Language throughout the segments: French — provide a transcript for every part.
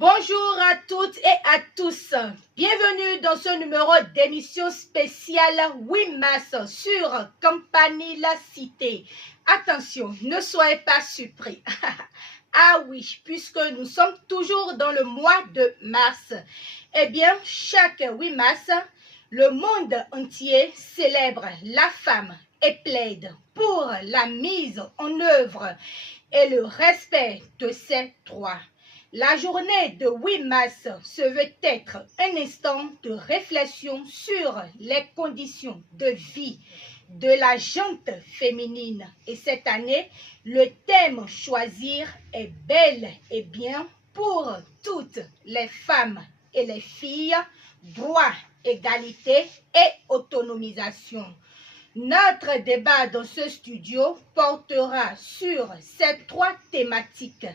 Bonjour à toutes et à tous. Bienvenue dans ce numéro d'émission spéciale 8 mars sur Compagnie La Cité. Attention, ne soyez pas surpris. Ah oui, puisque nous sommes toujours dans le mois de mars. Eh bien, chaque 8 mars, le monde entier célèbre la femme et plaide pour la mise en œuvre et le respect de ces droits. La journée de 8 mars se veut être un instant de réflexion sur les conditions de vie de la gente féminine. Et cette année, le thème choisir est bel et bien pour toutes les femmes et les filles, droit, égalité et autonomisation. Notre débat dans ce studio portera sur ces trois thématiques.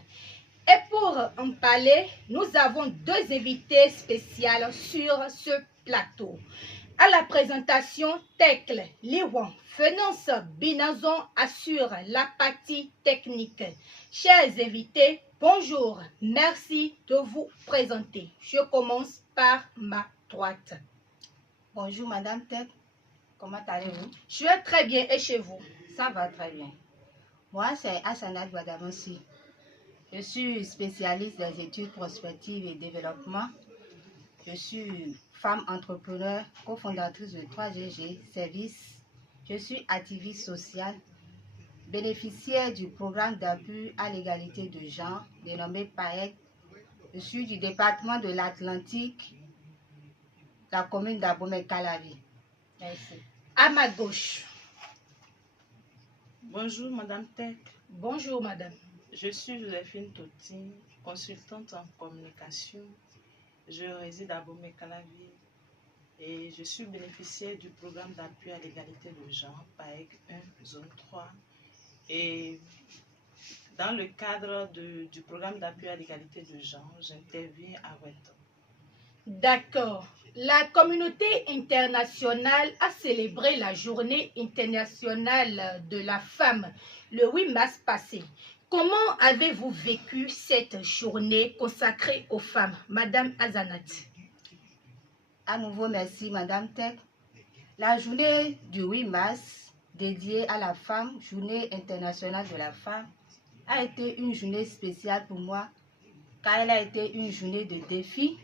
Et pour en parler, nous avons deux invités spéciaux sur ce plateau. À la présentation, Tekle Liwan Fenance Binazon assure la partie technique. Chers invités, bonjour, merci de vous présenter. Je commence par ma droite. Bonjour Madame Tek, comment allez-vous? Je vais très bien et chez vous? Ça va très bien. Moi, c'est Hassanat Guadamansi. Je suis spécialiste des études prospectives et développement. Je suis femme entrepreneur, cofondatrice de 3GG Services. Je suis activiste sociale, bénéficiaire du programme d'appui à l'égalité de genre dénommé PAEC. Je suis du département de l'Atlantique, la commune d'Abomey-Calavi. Merci. À ma gauche. Bonjour Madame Tek. Bonjour Madame. Je suis Joséphine Toti, consultante en communication. Je réside à Abomey-Calavi et je suis bénéficiaire du programme d'appui à l'égalité de genre PAEC 1, zone 3. Et dans le cadre du programme d'appui à l'égalité de genre, j'interviens à Wellington. D'accord. La communauté internationale a célébré la journée internationale de la femme le 8 mars passé. Comment avez-vous vécu cette journée consacrée aux femmes, Madame Azanat? À nouveau, merci Madame Tek. La journée du 8 mars, dédiée à la femme, journée internationale de la femme, a été une journée spéciale pour moi, car elle a été une journée de défi,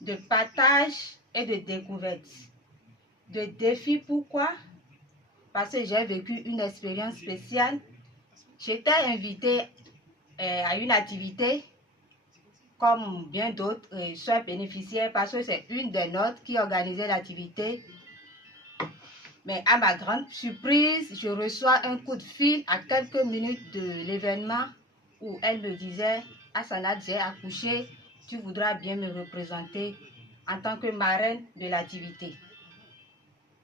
de partage et de découverte. De défi, pourquoi? Parce que j'ai vécu une expérience spéciale. J'étais invitée à une activité comme bien d'autres soeurs bénéficiaires parce que c'est une des nôtres qui organisait l'activité. Mais à ma grande surprise, je reçois un coup de fil à quelques minutes de l'événement où elle me disait « Hassanat, j'ai accouché, tu voudras bien me représenter en tant que marraine de l'activité. »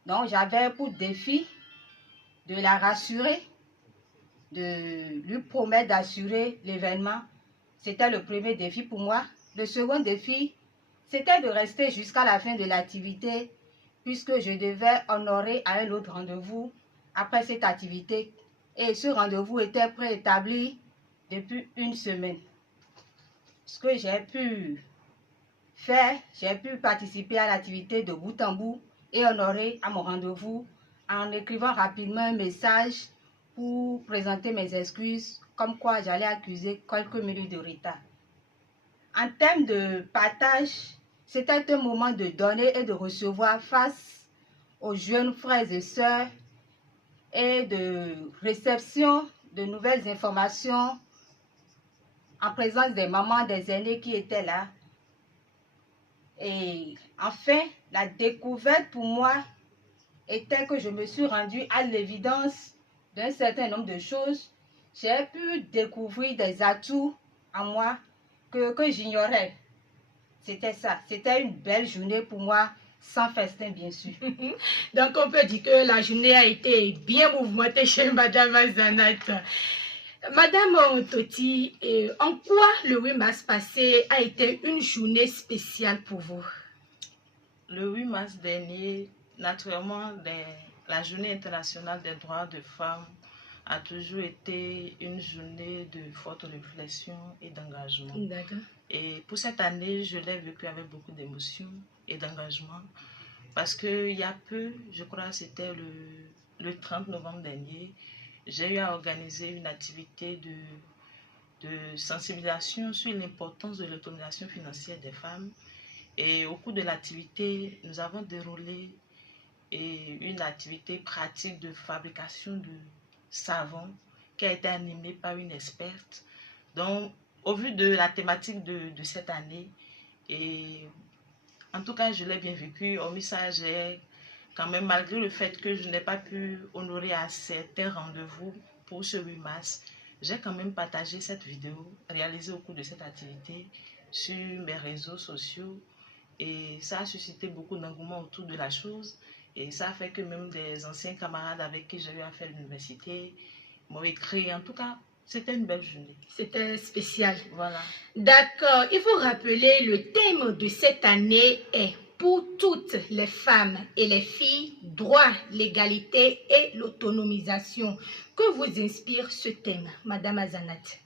Donc j'avais pour défi de la rassurer, de lui promettre d'assurer l'événement. C'était le premier défi pour moi. Le second défi, c'était de rester jusqu'à la fin de l'activité puisque je devais honorer à un autre rendez-vous après cette activité. Et ce rendez-vous était préétabli depuis une semaine. Ce que j'ai pu faire, j'ai pu participer à l'activité de bout en bout et honorer à mon rendez-vous en écrivant rapidement un message pour présenter mes excuses, comme quoi j'allais accuser quelques minutes de retard. En termes de partage, c'était un moment de donner et de recevoir face aux jeunes frères et sœurs et de réception de nouvelles informations en présence des mamans, des aînés qui étaient là. Et enfin, la découverte pour moi était que je me suis rendue à l'évidence d'un certain nombre de choses. J'ai pu découvrir des atouts en moi que j'ignorais. C'était ça. C'était une belle journée pour moi, sans festin bien sûr. Donc on peut dire que la journée a été bien mouvementée chez Madame Azanat. Madame Toti, en quoi le 8 mars passé a été une journée spéciale pour vous? Le 8 mars dernier, naturellement, la journée internationale des droits des femmes a toujours été une journée de forte réflexion et d'engagement. D'accord. Et pour cette année, je l'ai vécu avec beaucoup d'émotion et d'engagement parce qu'il y a peu, je crois c'était le 30 novembre dernier, j'ai eu à organiser une activité de sensibilisation sur l'importance de l'autonomisation financière des femmes. Et au cours de l'activité, nous avons déroulé une activité pratique de fabrication de savon qui a été animée par une experte. Donc, au vu de la thématique de cette année, et en tout cas, je l'ai bien vécu. Hormis ça, j'ai quand même, malgré le fait que je n'ai pas pu honorer à certains rendez-vous pour ce 8 mars, j'ai quand même partagé cette vidéo réalisée au cours de cette activité sur mes réseaux sociaux. Et ça a suscité beaucoup d'engouement autour de la chose. Et ça a fait que même des anciens camarades avec qui j'ai eu à faire l'université m'ont écrit. En tout cas, c'était une belle journée. C'était spécial. Voilà. D'accord. Il faut rappeler, le thème de cette année est pour toutes les femmes et les filles, droit, l'égalité et l'autonomisation. Que vous inspire ce thème, Madame Azanat?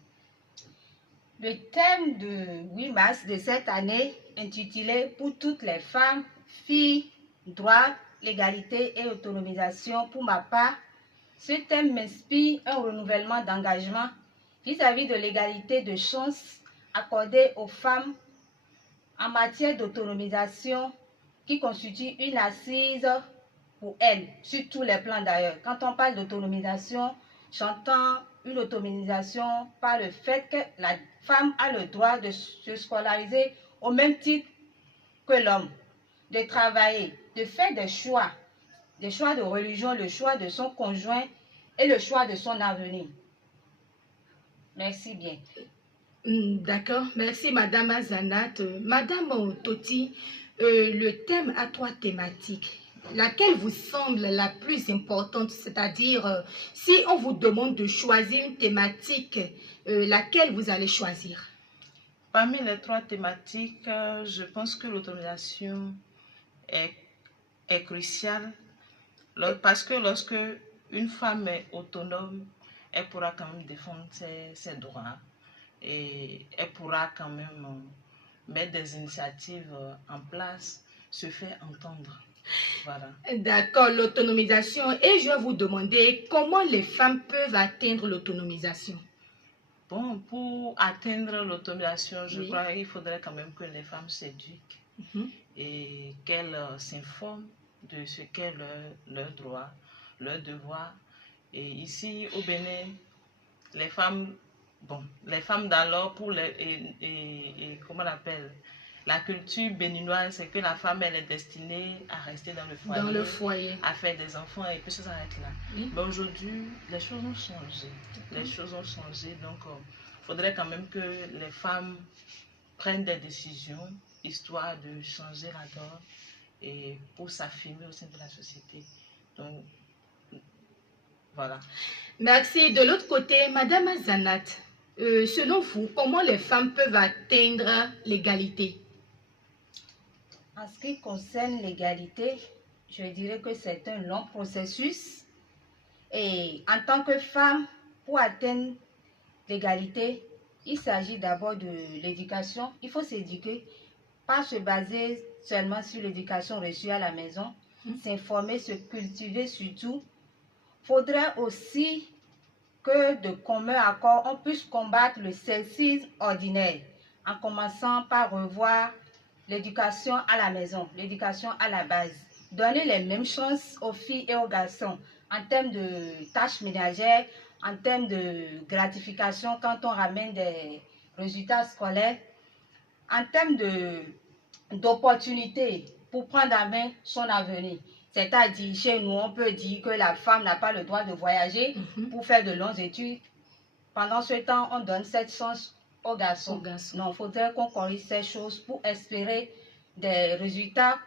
Le thème de 8 mars de cette année, intitulé Pour toutes les femmes, filles, droit, l'égalité et autonomisation, pour ma part, ce thème m'inspire un renouvellement d'engagement vis-à-vis de l'égalité de chances accordée aux femmes en matière d'autonomisation qui constitue une assise pour elles, sur tous les plans d'ailleurs. Quand on parle d'autonomisation, j'entends une autonomisation par le fait que la femme a le droit de se scolariser au même titre que l'homme, de travailler, de faire des choix de religion, le choix de son conjoint et le choix de son avenir. Merci bien. D'accord, merci Madame Azanat. Madame Toti, le thème a 3 thématiques. Laquelle vous semble la plus importante, c'est-à-dire si on vous demande de choisir une thématique, laquelle vous allez choisir? Parmi les 3 thématiques, je pense que l'autonomisation est cruciale parce que lorsque une femme est autonome, elle pourra quand même défendre ses droits et elle pourra quand même mettre des initiatives en place, se faire entendre. Voilà. D'accord, l'autonomisation. Et je vais vous demander comment les femmes peuvent atteindre l'autonomisation. Bon, pour atteindre l'autonomisation, je Oui. crois qu'il faudrait quand même que les femmes s'éduquent et qu'elles s'informent de ce qu'est leur droit, leur devoir. Et ici, au Bénin, les femmes d'alors, pour comment on appelle, la culture béninoise, c'est que la femme, elle est destinée à rester dans le foyer, à faire des enfants et puis ça s'arrête là. Oui. Mais aujourd'hui, les choses ont changé. Les choses ont changé, donc il faudrait quand même que les femmes prennent des décisions, histoire de changer la donne et pour s'affirmer au sein de la société. Donc, voilà. Merci. De l'autre côté, Madame Azanat, selon vous, comment les femmes peuvent atteindre l'égalité? En ce qui concerne l'égalité, je dirais que c'est un long processus. Et en tant que femme, pour atteindre l'égalité, il s'agit d'abord de l'éducation. Il faut s'éduquer, pas se baser seulement sur l'éducation reçue à la maison, s'informer, se cultiver surtout. Il faudrait aussi que de commun accord, on puisse combattre le sexisme ordinaire en commençant par revoir l'éducation à la maison, l'éducation à la base. Donner les mêmes chances aux filles et aux garçons en termes de tâches ménagères, en termes de gratification quand on ramène des résultats scolaires, en termes d'opportunités pour prendre en main son avenir. C'est-à-dire, chez nous, on peut dire que la femme n'a pas le droit de voyager pour faire de longues études. Pendant ce temps, on donne cette chance aux garçons. Non, il faudrait qu'on corrige ces choses pour espérer des résultats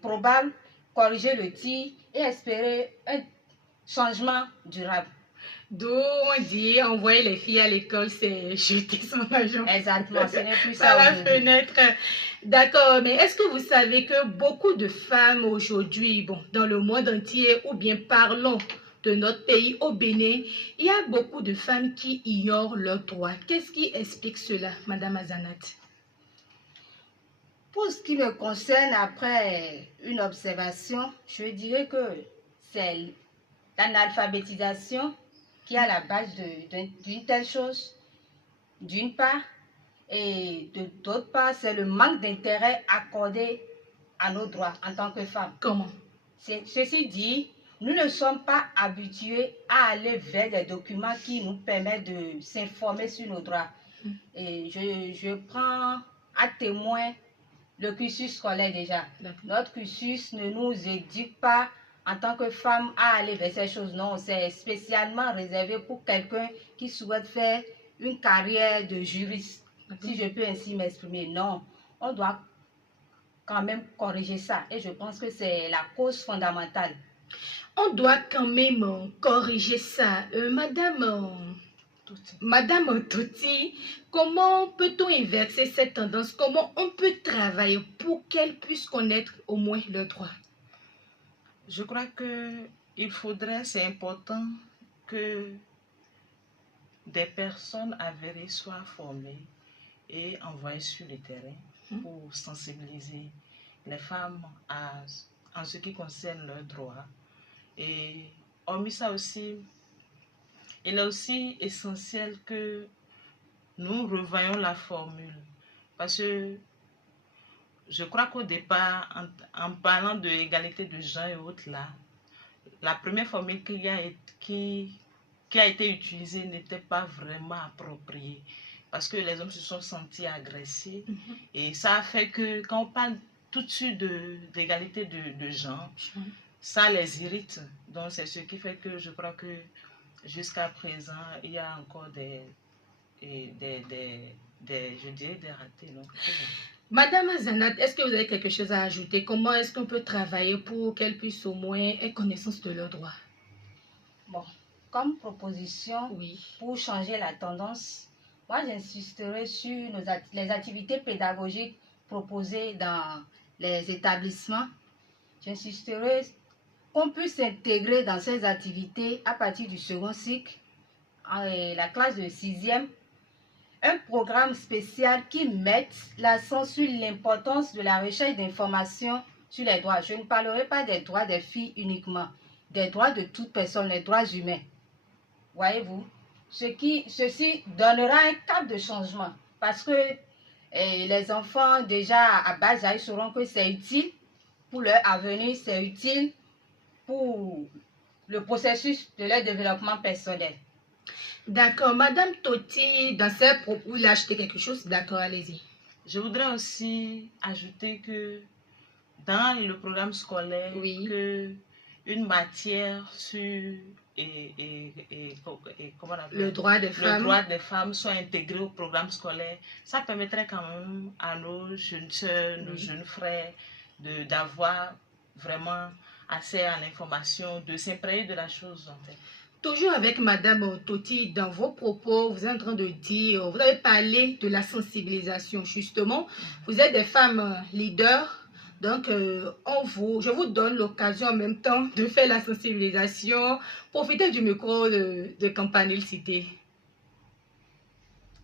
probables, corriger le tir et espérer un changement durable. D'où on dit envoyer les filles à l'école, c'est jeter son argent. Exactement, ce n'est plus ça. Par la fenêtre. D'accord, mais est-ce que vous savez que beaucoup de femmes aujourd'hui, bon, dans le monde entier, ou bien parlons de notre pays, au Bénin, il y a beaucoup de femmes qui ignorent leurs droits. Qu'est-ce qui explique cela, Madame Azanat? Pour ce qui me concerne, après une observation, je dirais que c'est l'analphabétisation qui est à la base d'une telle chose, d'une part, et d'autre part, c'est le manque d'intérêt accordé à nos droits en tant que femmes. Comment? Ceci dit, nous ne sommes pas habitués à aller vers des documents qui nous permettent de s'informer sur nos droits. Et je prends à témoin le cursus scolaire déjà. Notre cursus ne nous éduque pas en tant que femme à aller vers ces choses. Non, c'est spécialement réservé pour quelqu'un qui souhaite faire une carrière de juriste. Si je peux ainsi m'exprimer. Non, on doit quand même corriger ça. Et je pense que c'est la cause fondamentale. On doit quand même corriger ça. Madame Toti, comment peut-on inverser cette tendance? Comment on peut travailler pour qu'elles puissent connaître au moins leurs droits? Je crois qu'il faudrait, c'est important que des personnes avérées soient formées et envoyées sur le terrain pour sensibiliser les femmes en ce qui concerne leurs droits. Et hormis ça aussi, il est aussi essentiel que nous revoyions la formule. Parce que je crois qu'au départ, en parlant de l'égalité de genre et autres là, la première formule qui a été utilisée n'était pas vraiment appropriée. Parce que les hommes se sont sentis agressés. Et ça a fait que quand on parle tout de suite d'égalité de genre, ça les irrite. Donc c'est ce qui fait que je crois que jusqu'à présent, il y a encore des ratés. Donc, Madame Azanat, est-ce que vous avez quelque chose à ajouter? Comment est-ce qu'on peut travailler pour qu'elles puissent au moins avoir connaissance de leurs droits? Bon, comme proposition, pour changer la tendance, moi j'insisterai sur les activités pédagogiques proposées dans les établissements. J'insisterai qu'on puisse s'intégrer dans ces activités à partir du second cycle, la classe de 6e, un programme spécial qui mette l'accent sur l'importance de la recherche d'informations sur les droits. Je ne parlerai pas des droits des filles uniquement, des droits de toute personne, les droits humains. Voyez-vous, ceci donnera un cap de changement parce que les enfants déjà à bas âge sauront que c'est utile pour leur avenir, c'est utile pour le processus de leur développement personnel. D'accord. Madame Toti, dans ses propos, il a acheté quelque chose. D'accord, allez-y. Je voudrais aussi ajouter que dans le programme scolaire, que une matière sur comment on appelle, le droit des femmes soit intégré au programme scolaire. Ça permettrait quand même à nos jeunes soeurs, nos jeunes frères d'avoir vraiment accès à l'information, de s'imprégner de la chose en fait. Toujours avec Madame Toti, dans vos propos, vous êtes en train de dire, vous avez parlé de la sensibilisation justement. Vous êtes des femmes leaders, donc je vous donne l'occasion en même temps de faire la sensibilisation. Profitez du micro de Campanile Cité.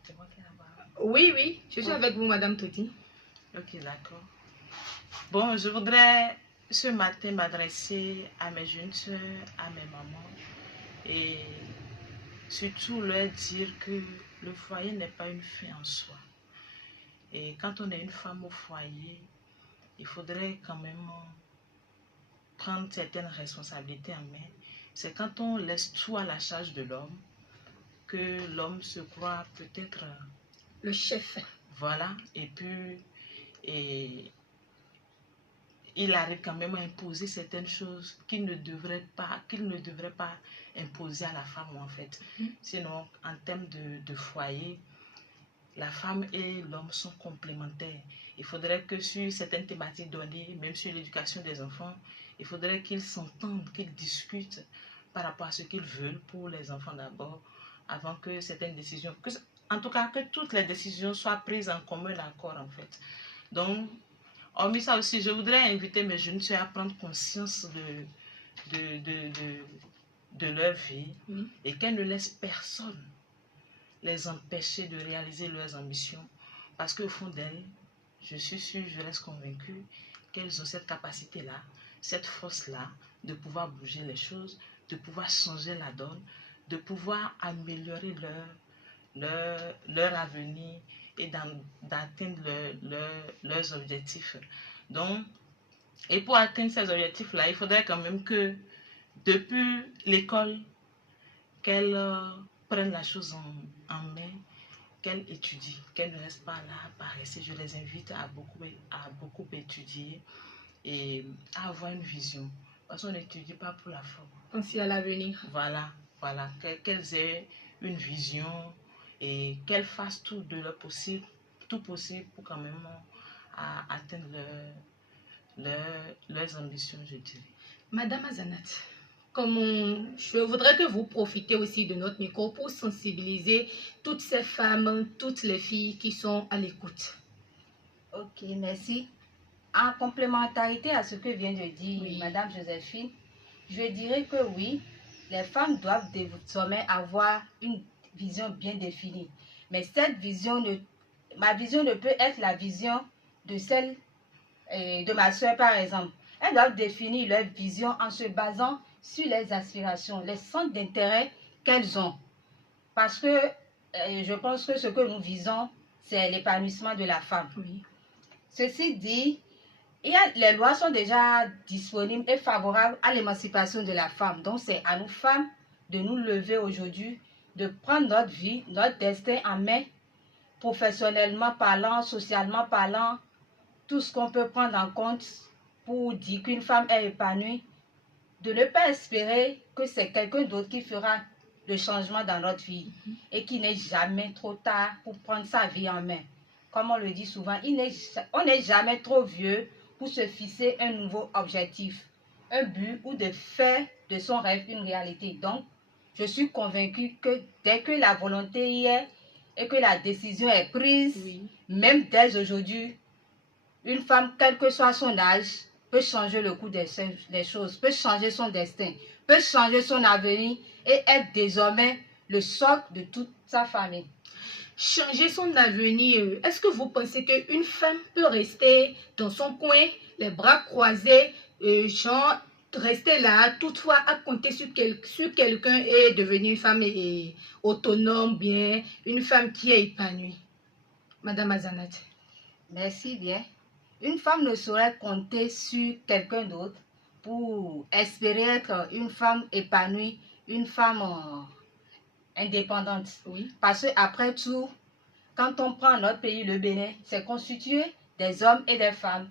C'est moi qui ai la parole. Oui, je suis avec vous, Madame Toti. Ok, d'accord. Bon, je voudrais ce matin m'adresser à mes jeunes soeurs, à mes mamans, et surtout leur dire que le foyer n'est pas une fin en soi. Et quand on est une femme au foyer, il faudrait quand même prendre certaines responsabilités en main. C'est quand on laisse tout à la charge de l'homme que l'homme se croit peut-être le chef. Voilà, et puis il arrive quand même à imposer certaines choses qu'il ne devrait pas imposer à la femme en fait. Sinon, en termes de foyer, la femme et l'homme sont complémentaires. Il faudrait que sur certaines thématiques données, même sur l'éducation des enfants, il faudrait qu'ils s'entendent, qu'ils discutent par rapport à ce qu'ils veulent pour les enfants d'abord, avant que certaines décisions, en tout cas que toutes les décisions soient prises en commun accord en fait. Donc, hormis ça aussi, je voudrais inviter mes jeunes soeurs à prendre conscience de leur vie Oui. et qu'elles ne laissent personne les empêcher de réaliser leurs ambitions. Parce qu'au fond d'elles, je suis sûre, je reste convaincue qu'elles ont cette capacité-là, cette force-là de pouvoir bouger les choses, de pouvoir changer la donne, de pouvoir améliorer leur avenir et d'atteindre leurs objectifs. Donc, et pour atteindre ces objectifs-là, il faudrait quand même que depuis l'école, qu'elles prennent la chose en main, qu'elles étudient, qu'elles ne restent pas là à paresser. Je les invite à beaucoup étudier et à avoir une vision. Parce qu'on n'étudie pas pour la forme. Penser à l'avenir. Voilà. Qu'elles aient une vision et qu'elles fassent tout possible pour quand même atteindre leurs ambitions, je dirais. Madame Azanat, je voudrais que vous profitez aussi de notre micro pour sensibiliser toutes ces femmes, toutes les filles qui sont à l'écoute. Ok, merci. En complémentarité à ce que vient de dire Oui. Madame Joséphine, je dirais que oui, les femmes doivent désormais avoir une vision bien définie. Mais cette vision, ma vision ne peut être la vision de celle de ma soeur par exemple. Elles doivent définir leur vision en se basant sur les aspirations, les centres d'intérêt qu'elles ont. Parce que je pense que ce que nous visons, c'est l'épanouissement de la femme. Oui. Ceci dit, les lois sont déjà disponibles et favorables à l'émancipation de la femme. Donc, c'est à nous femmes de nous lever aujourd'hui, de prendre notre vie, notre destin en main, professionnellement parlant, socialement parlant, tout ce qu'on peut prendre en compte pour dire qu'une femme est épanouie, de ne pas espérer que c'est quelqu'un d'autre qui fera le changement dans notre vie et qu'il n'est jamais trop tard pour prendre sa vie en main. Comme on le dit souvent, on n'est jamais trop vieux pour se fixer un nouveau objectif, un but ou de faire de son rêve une réalité. Donc, je suis convaincue que dès que la volonté y est et que la décision est prise, Oui. même dès aujourd'hui, une femme, quel que soit son âge, peut changer le cours des choses, peut changer son destin, peut changer son avenir et être désormais le socle de toute sa famille. Changer son avenir, est-ce que vous pensez qu'une femme peut rester dans son coin, les bras croisés, genre rester là, toutefois à compter sur quelqu'un et devenir une femme autonome, bien, une femme qui est épanouie? Madame Azanat. Merci bien. Une femme ne saurait compter sur quelqu'un d'autre pour espérer être une femme épanouie, une femme indépendante. Oui. Parce qu'après tout, quand on prend notre pays, le Bénin, c'est constitué des hommes et des femmes.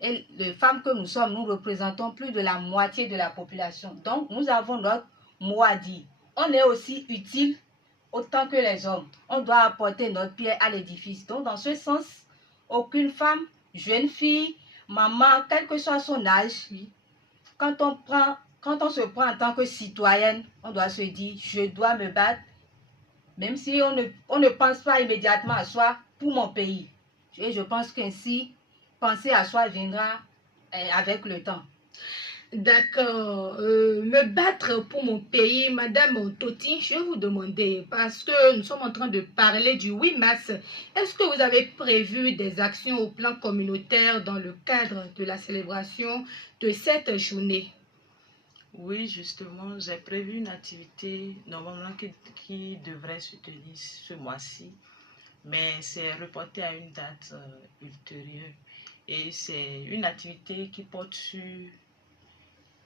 Et les femmes que nous sommes, nous représentons plus de la moitié de la population. Donc, nous avons notre mot à dire. On est aussi utile autant que les hommes. On doit apporter notre pierre à l'édifice. Donc, dans ce sens, aucune femme, jeune fille, maman, quel que soit son âge, Oui. quand on se prend en tant que citoyenne, on doit se dire, je dois me battre, même si on ne pense pas immédiatement à soi, pour mon pays. Et je pense qu'ainsi, penser à soi viendra avec le temps. D'accord. Me battre pour mon pays, Madame Toti, je vais vous demander, parce que nous sommes en train de parler du 8 mars, est-ce que vous avez prévu des actions au plan communautaire dans le cadre de la célébration de cette journée? Oui, justement, j'ai prévu une activité normalement qui devrait se tenir ce mois-ci, mais c'est reporté à une date ultérieure. Et c'est une activité qui porte sur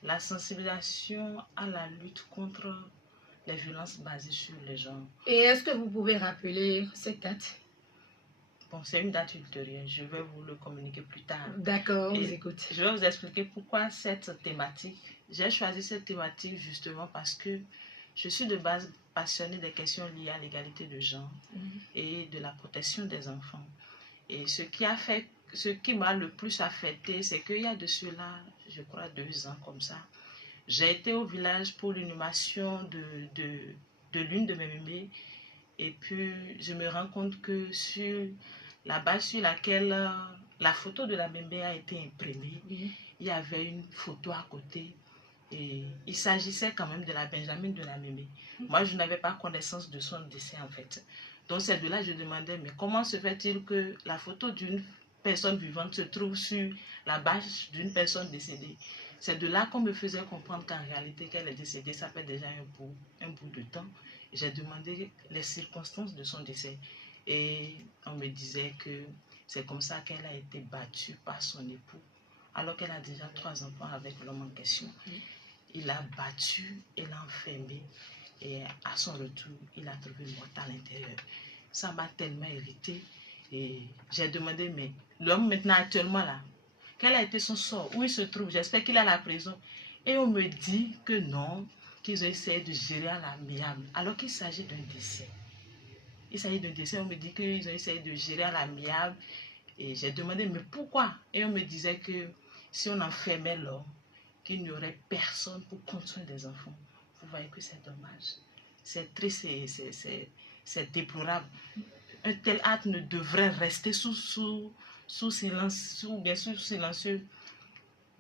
la sensibilisation à la lutte contre les violences basées sur les genres. Et est-ce que vous pouvez rappeler cette date? Bon, c'est une date ultérieure, je vais vous le communiquer plus tard. D'accord, on vous écoute. Je vais vous expliquer pourquoi cette thématique. J'ai choisi cette thématique justement parce que je suis de base passionnée des questions liées à l'égalité de genre et de la protection des enfants. Et ce qui m'a le plus affectée, c'est qu'il y a de cela, je crois, 2 ans comme ça, j'ai été au village pour l'inhumation de l'une de mes mémés. Et puis, je me rends compte que sur la base sur laquelle la photo de la mémé a été imprimée, il y avait une photo à côté Et il s'agissait quand même de la Benjamin de la Mémé. Moi, je n'avais pas connaissance de son décès en fait. Donc c'est de là que je demandais, mais comment se fait-il que la photo d'une personne vivante se trouve sur la bâche d'une personne décédée? C'est de là qu'on me faisait comprendre qu'en réalité, qu'elle est décédée, ça fait déjà un bout de temps. J'ai demandé les circonstances de son décès. Et on me disait que c'est comme ça qu'elle a été battue par son époux, alors qu'elle a déjà 3 enfants avec l'homme en question. Il l'a battue et l'a enfermée. Et à son retour, il l'a trouvé morte à l'intérieur. Ça m'a tellement irritée. Et j'ai demandé, mais l'homme maintenant actuellement là, quel a été son sort? Où il se trouve? J'espère qu'il est à la prison. Et on me dit que non, qu'ils ont essayé de gérer à l'amiable, alors qu'il s'agit d'un décès. Il s'agit d'un décès, on me dit qu'ils ont essayé de gérer à l'amiable. Et j'ai demandé, mais pourquoi? Et on me disait que si on enfermait l'homme, qu'il n'y aurait personne pour construire des enfants. Vous voyez que c'est dommage. C'est triste, c'est déplorable. Un tel acte ne devrait rester sous silence, ou bien sous silencieux.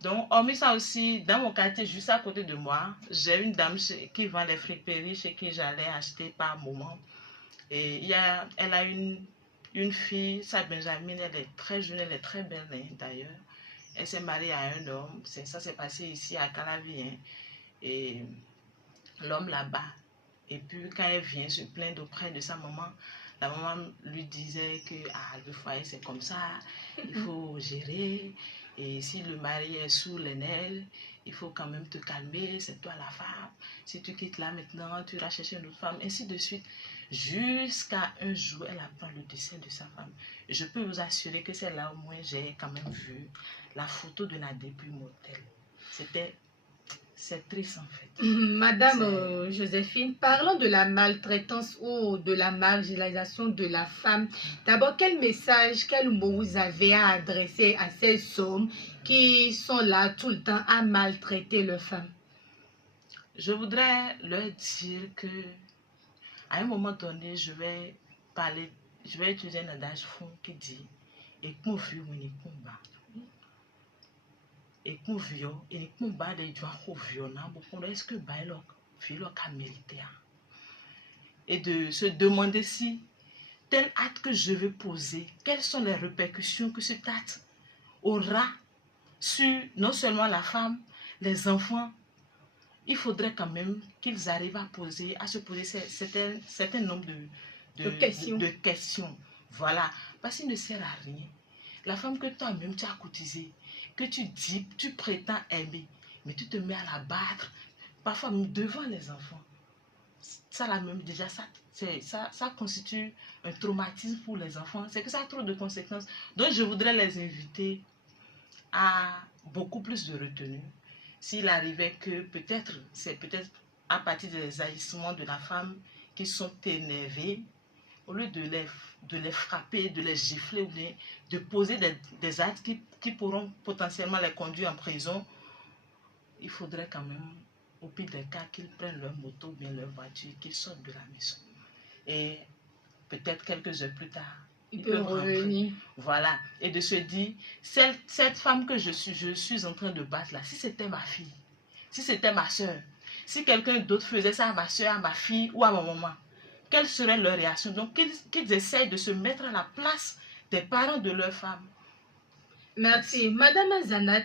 Donc, hormis ça aussi, dans mon quartier, juste à côté de moi, j'ai une dame qui vend les friperies chez qui j'allais acheter par moment. Et elle a une fille, sa Benjamin, elle est très jeune, elle est très belle d'ailleurs. Elle s'est mariée à un homme, ça s'est passé ici à Calavi. Hein. Et l'homme là-bas. Et puis quand elle vient se plaindre auprès de sa maman, la maman lui disait que le foyer c'est comme ça, il faut gérer. Et si le mari est sous les nerfs, il faut quand même te calmer, c'est toi la femme. Si tu quittes là maintenant, tu iras chercher une autre femme, ainsi de suite. Jusqu'à un jour, elle apprend le décès de sa femme. Je peux vous assurer que c'est là au moins j'ai quand même vu la photo de la dépouille mortelle. C'est triste en fait. Madame Joséphine, parlons de la maltraitance ou de la marginalisation de la femme. D'abord, quel message, quel mot vous avez à adresser à ces hommes qui sont là tout le temps à maltraiter leurs femmes? Je voudrais leur dire que à un moment donné, je vais utiliser un adage fond qui dit et qu'on vit ou ne combat. Et qu'on vit et ne combat des gens qui violent beaucoup. Est-ce que bailo violent a mérité? Et de se demander si tel acte que je vais poser, quelles sont les répercussions que cet acte aura sur non seulement la femme, les enfants. Il faudrait quand même qu'ils arrivent à se poser certains nombre de questions. Voilà. Parce qu'il ne sert à rien. La femme que toi-même tu as cotisée, que tu dis, tu prétends aimer, mais tu te mets à la battre, parfois même devant les enfants. Ça là même déjà, ça constitue un traumatisme pour les enfants. C'est que ça a trop de conséquences. Donc je voudrais les inviter à beaucoup plus de retenue. S'il arrivait que c'est peut-être à partir des agissements de la femme qui sont énervés, au lieu de les frapper, de les gifler ou de poser des actes qui pourront potentiellement les conduire en prison, il faudrait quand même, au pire des cas, qu'ils prennent leur moto ou bien leur voiture, qu'ils sortent de la maison. Et peut-être quelques heures plus tard, ils peuvent revenir. Voilà. Et de se dire, cette femme que je suis en train de battre là, si c'était ma fille, si c'était ma soeur, si quelqu'un d'autre faisait ça à ma soeur, à ma fille ou à ma maman, quelle serait leur réaction? Donc, qu'ils essayent de se mettre à la place des parents de leur femme. Merci. Madame Zanat,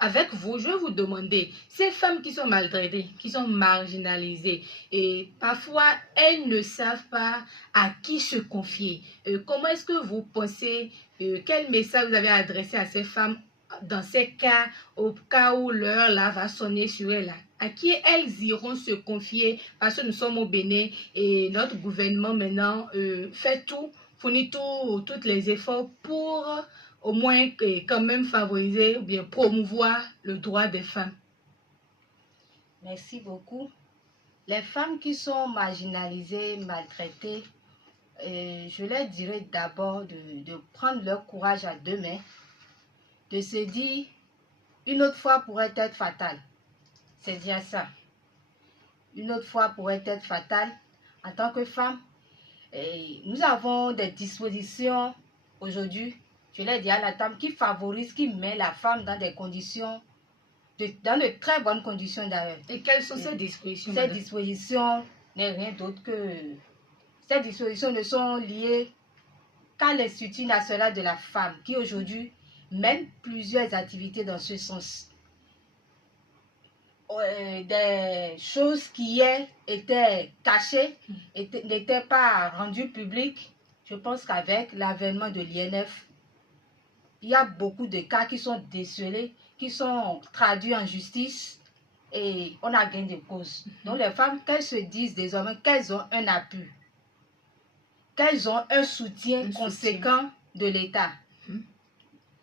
avec vous, je vais vous demander, ces femmes qui sont maltraitées, qui sont marginalisées, et parfois, elles ne savent pas à qui se confier. Comment est-ce que vous pensez, quel message vous avez adressé à ces femmes dans ces cas, au cas où l'heure là va sonner sur elles? À qui elles iront se confier? Parce que nous sommes au Bénin et notre gouvernement maintenant fait tout, fournit tous les efforts pour au moins quand même favoriser ou bien promouvoir le droit des femmes. Merci beaucoup. Les femmes qui sont marginalisées, maltraitées, je leur dirais d'abord de prendre leur courage à deux mains, de se dire une autre fois pourrait être fatale. C'est bien ça. Une autre fois pourrait être fatale. En tant que femme, nous avons des dispositions aujourd'hui, je l'ai dit à la table, qui favorisent, qui met la femme dans des conditions dans de très bonnes conditions d'ailleurs. Et quelles sont ces dispositions, Ces madame? dispositions n'est rien d'autre que... Ces dispositions ne sont liées qu'à l'Institut national de la femme, qui aujourd'hui mène plusieurs activités dans ce sens. Des choses qui étaient cachées, n'étaient pas rendues publiques. Je pense qu'avec l'avènement de l'INF, il y a beaucoup de cas qui sont décelés, qui sont traduits en justice et on a gain de cause. Donc les femmes, qu'elles se disent désormais qu'elles ont un appui, qu'elles ont un soutien conséquent de l'État.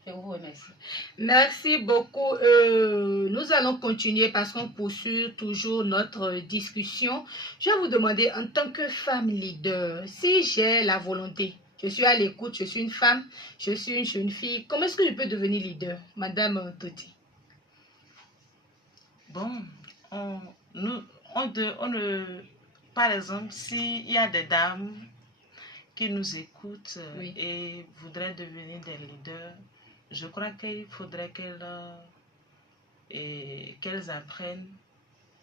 Je vous remercie. Merci beaucoup. Nous allons continuer parce qu'on poursuit toujours notre discussion. Je vais vous demander, en tant que femme leader, si j'ai la volonté, je suis à l'écoute, je suis une femme, je suis une jeune fille, comment est-ce que je peux devenir leader, Madame Toti? Bon, par exemple, s'il y a des dames qui nous écoutent Oui. et voudraient devenir des leaders, je crois qu'il faudrait qu'elles apprennent,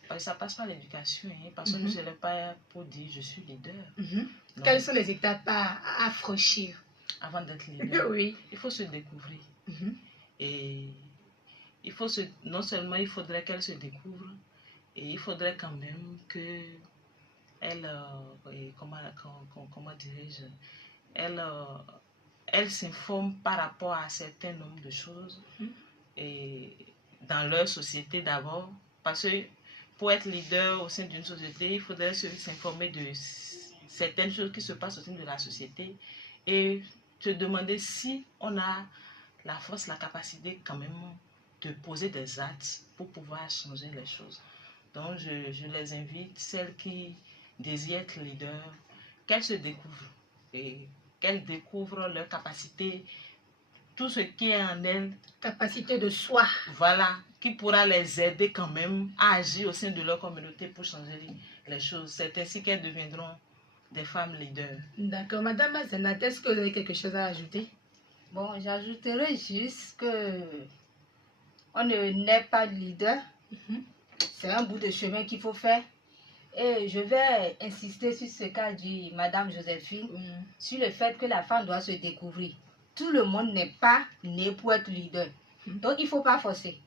parce que ça passe par l'éducation, hein, parce que je ne l'ai pas pour dire je suis leader. Quelles sont les étapes à franchir avant d'être leader? Oui. Il faut se découvrir. Et non seulement il faudrait qu'elle se découvre, et il faudrait quand même que elle, comment dirais-je, elle s'informe par rapport à un certain nombre de choses et dans leur société d'abord, parce que pour être leader au sein d'une société, il faudrait s'informer de certaines choses qui se passent au sein de la société et se demander si on a la force, la capacité quand même de poser des actes pour pouvoir changer les choses. Donc je les invite, celles qui désirent être leader, qu'elles se découvrent et qu'elles découvrent leur capacité, tout ce qui est en elles. Capacité de soi. Voilà, qui pourra les aider quand même à agir au sein de leur communauté pour changer les choses. C'est ainsi qu'elles deviendront des femmes leaders. D'accord. Madame Azanat, est-ce que vous avez quelque chose à ajouter? Bon, j'ajouterai juste que on ne naît pas leader. C'est un bout de chemin qu'il faut faire. Et je vais insister sur ce qu'a dit Madame Joséphine, sur le fait que la femme doit se découvrir. Tout le monde n'est pas né pour être leader. Donc, il ne faut pas forcer.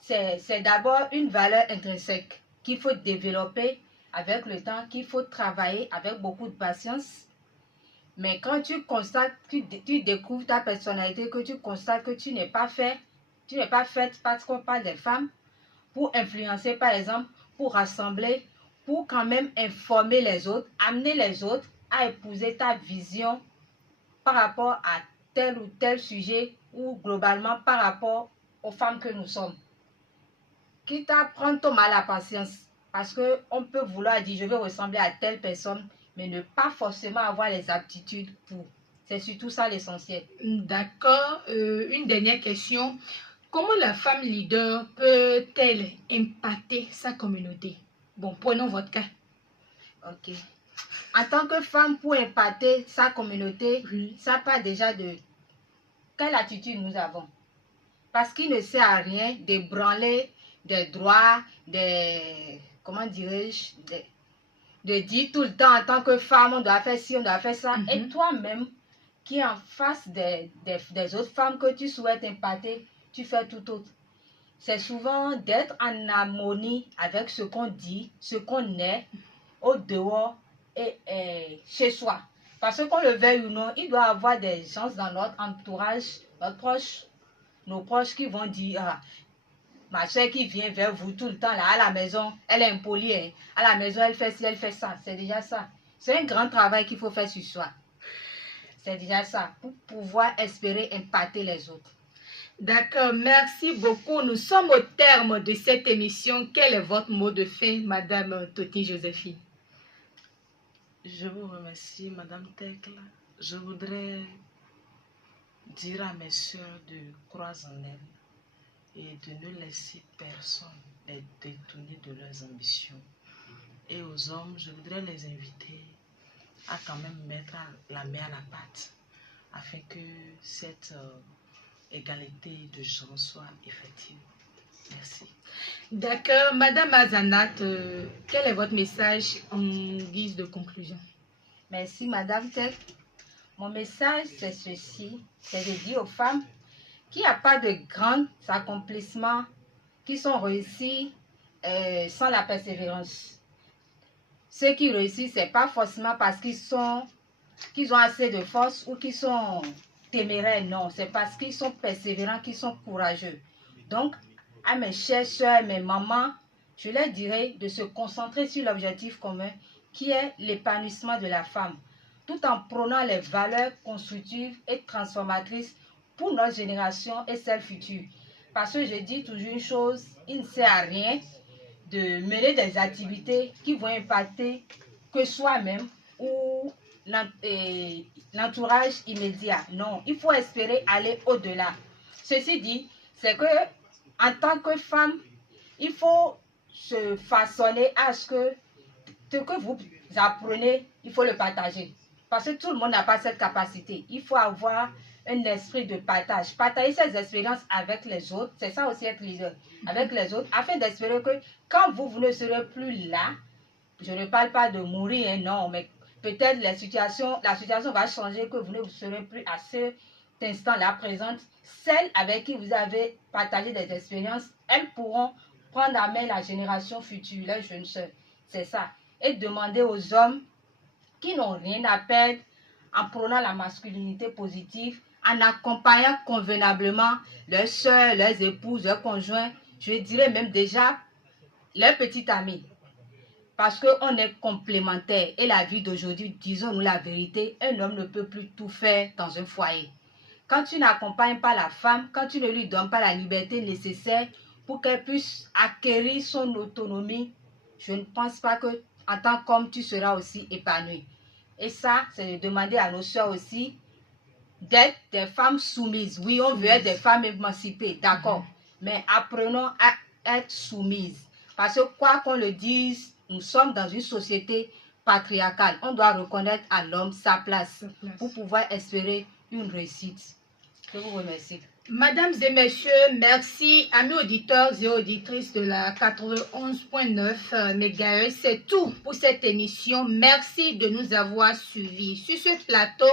C'est d'abord une valeur intrinsèque qu'il faut développer avec le temps, qu'il faut travailler avec beaucoup de patience. Mais quand tu constates, tu découvres ta personnalité, que tu constates que tu n'es pas faite parce qu'on parle des femmes, pour influencer par exemple, pour rassembler, pour quand même informer les autres, amener les autres à épouser ta vision par rapport à tel ou tel sujet ou globalement par rapport aux femmes que nous sommes. Quitte à prendre ton mal à patience, parce qu'on peut vouloir dire je veux ressembler à telle personne, mais ne pas forcément avoir les aptitudes pour. C'est surtout ça l'essentiel. D'accord. Une dernière question. Comment la femme leader peut-elle impacter sa communauté? Bon, prenons votre cas. Ok. En tant que femme, pour impacter sa communauté, ça part déjà de quelle attitude nous avons. Parce qu'il ne sert à rien d'ébranler des droits, comment dirais-je, de dire tout le temps en tant que femme, on doit faire ci, on doit faire ça. Et toi-même, qui es en face des autres femmes que tu souhaites impacter, tu fais tout autre. C'est souvent d'être en harmonie avec ce qu'on dit, ce qu'on est, au dehors et chez soi. Parce qu'on le veuille ou non, il doit y avoir des gens dans notre entourage, nos proches qui vont dire, ah, ma soeur qui vient vers vous tout le temps là, à la maison, elle est impolie, hein. À la maison, elle fait ci, elle fait ça. C'est déjà ça. C'est un grand travail qu'il faut faire sur soi. C'est déjà ça, pour pouvoir espérer impacter les autres. D'accord, merci beaucoup. Nous sommes au terme de cette émission. Quel est votre mot de fin, Madame Toti Joséphine? Je vous remercie, Madame Tekla. Je voudrais dire à mes soeurs de croire en elles et de ne laisser personne les détourner de leurs ambitions. Et aux hommes, je voudrais les inviter à quand même mettre la main à la pâte afin que cette égalité de genre soit effective. Merci. D'accord. Madame Azanat, quel est votre message en guise de conclusion? Merci, Madame Tek. Mon message, c'est ceci. C'est de dire aux femmes qu'il n'y a pas de grands accomplissements qui sont réussis sans la persévérance. Ceux qui réussissent, ce n'est pas forcément parce qu'ils ont assez de force ou qu'ils sont téméraires, non. C'est parce qu'ils sont persévérants, qu'ils sont courageux. Donc, à mes chères soeurs, mes mamans, je leur dirais de se concentrer sur l'objectif commun qui est l'épanouissement de la femme, tout en prônant les valeurs constructives et transformatrices pour notre génération et celle future. Parce que je dis toujours une chose, il ne sert à rien de mener des activités qui vont impacter que soi-même ou l'entourage immédiat. Non, il faut espérer aller au-delà. Ceci dit, c'est que en tant que femme, il faut se façonner à ce que vous apprenez, il faut le partager. Parce que tout le monde n'a pas cette capacité. Il faut avoir un esprit de partage. Partager ses expériences avec les autres, c'est ça aussi être leader, avec les autres, afin d'espérer que quand vous ne serez plus là, je ne parle pas de mourir, hein, non, mais peut-être la situation va changer, que vous ne serez plus à cet instant-là présente. Celles avec qui vous avez partagé des expériences, elles pourront prendre à main la génération future, les jeunes sœurs. C'est ça. Et demander aux hommes qui n'ont rien à perdre en prônant la masculinité positive, en accompagnant convenablement leurs sœurs, leurs épouses, leurs conjoints, je dirais même déjà leurs petites amies. Parce qu'on est complémentaires. Et la vie d'aujourd'hui, disons-nous la vérité, un homme ne peut plus tout faire dans un foyer. Quand tu n'accompagnes pas la femme, quand tu ne lui donnes pas la liberté nécessaire pour qu'elle puisse acquérir son autonomie, je ne pense pas que en tant qu'homme, tu seras aussi épanoui. Et ça, c'est de demander à nos soeurs aussi d'être des femmes soumises. Oui, on veut être des femmes émancipées, d'accord. Mais apprenons à être soumises. Parce que quoi qu'on le dise, nous sommes dans une société patriarcale. On doit reconnaître à l'homme sa place pour pouvoir espérer une réussite. Je vous remercie. Mesdames et messieurs, merci amis auditeurs et auditrices de la 91.9 MHz. C'est tout pour cette émission. Merci de nous avoir suivis. Sur ce plateau,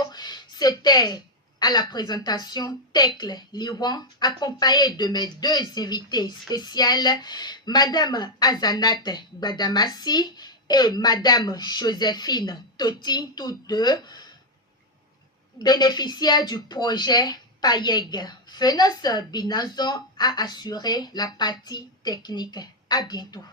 c'était à la présentation Tekle Liwan, accompagné de mes deux invités spéciales, Madame Azanat Gbadamassi et Madame Joséphine Toti, toutes deux bénéficiaires du projet Payeg. Fenas Binazon a assuré la partie technique. À bientôt.